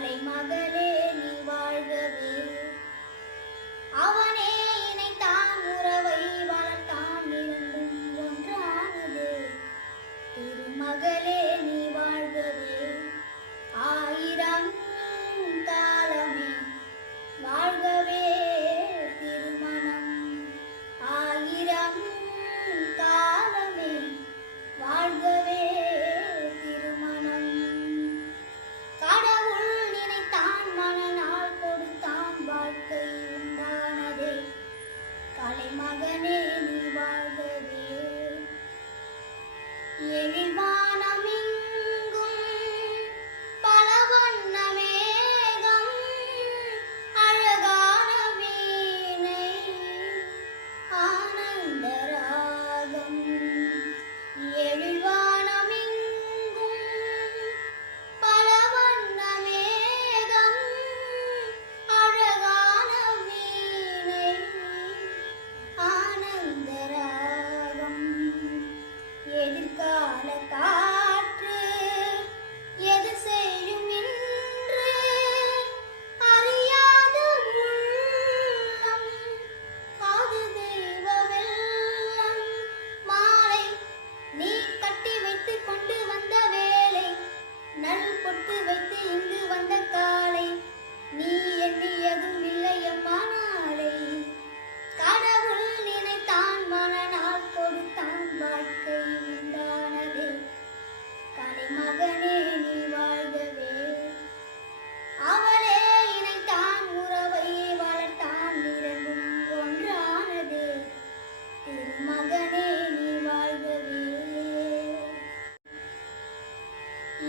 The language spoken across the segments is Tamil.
கலை மகளே நீ வாழ்கவே. அவனே இணைத்தான் உறவை வளர்த்தான் இருந்தும் ஒன்றானது. திருமகளே மகனே நீ வாழ்கவே எழில்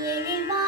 夜里望。